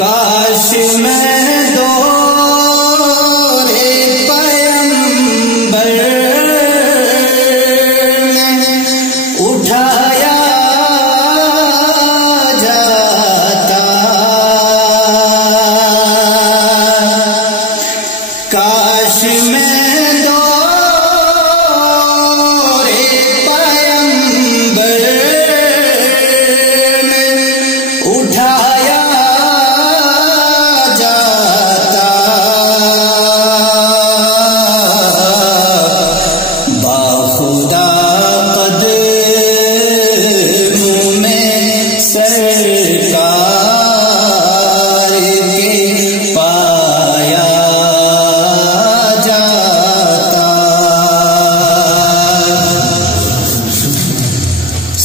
کاش میں دور پیمبر اٹھایا جاتا، کاش میں دور پیمبر اٹھایا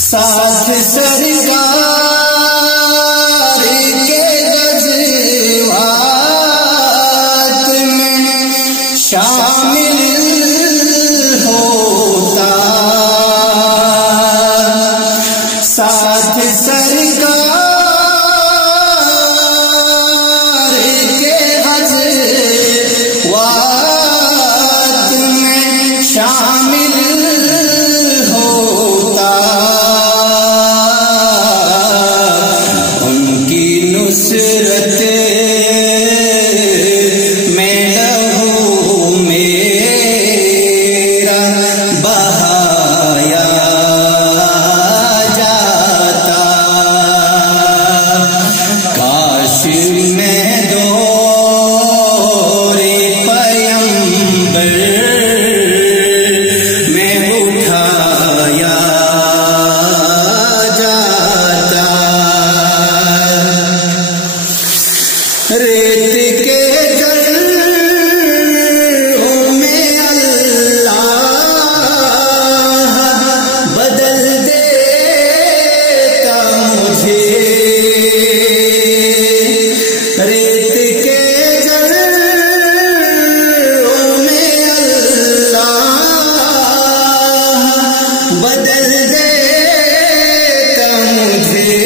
ساتھ سرکار کے غزوات میں شامل ہوتا، ساتھ سرکار کے غزوات میں شامل نصرت میں لہو میرا بہایا جاتا، کاش میں دور پیمبر میں اٹھایا جاتا، ریت کے جلووں میں اللہ بدل دیتا مجھے، ریت کے جلووں میں اللہ بدل دیتا مجھے،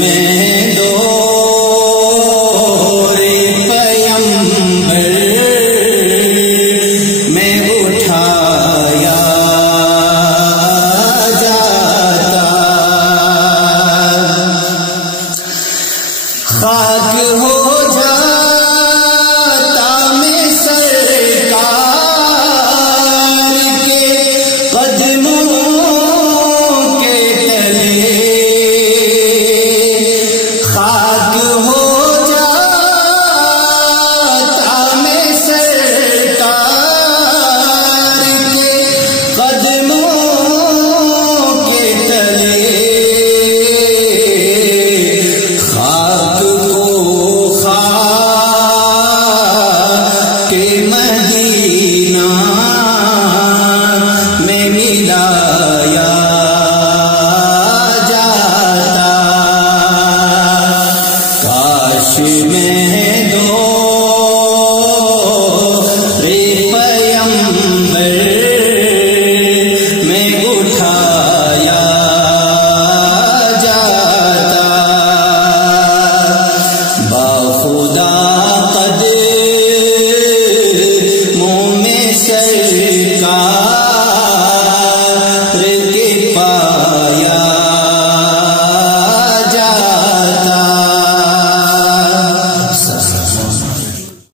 میں دور پیمبر میں اٹھایا جاتا، خاک ہو جاتا میں سرکار کے قدموں کے تلے، خاک ہو جاتا میں سرکار کے قدموں کے تلے، خاک کو خاک مدینہ میں ملایا جاتا، کاش میں دور پیمبر میں اٹھایا جاتا، باخدا قدموں میں سرکار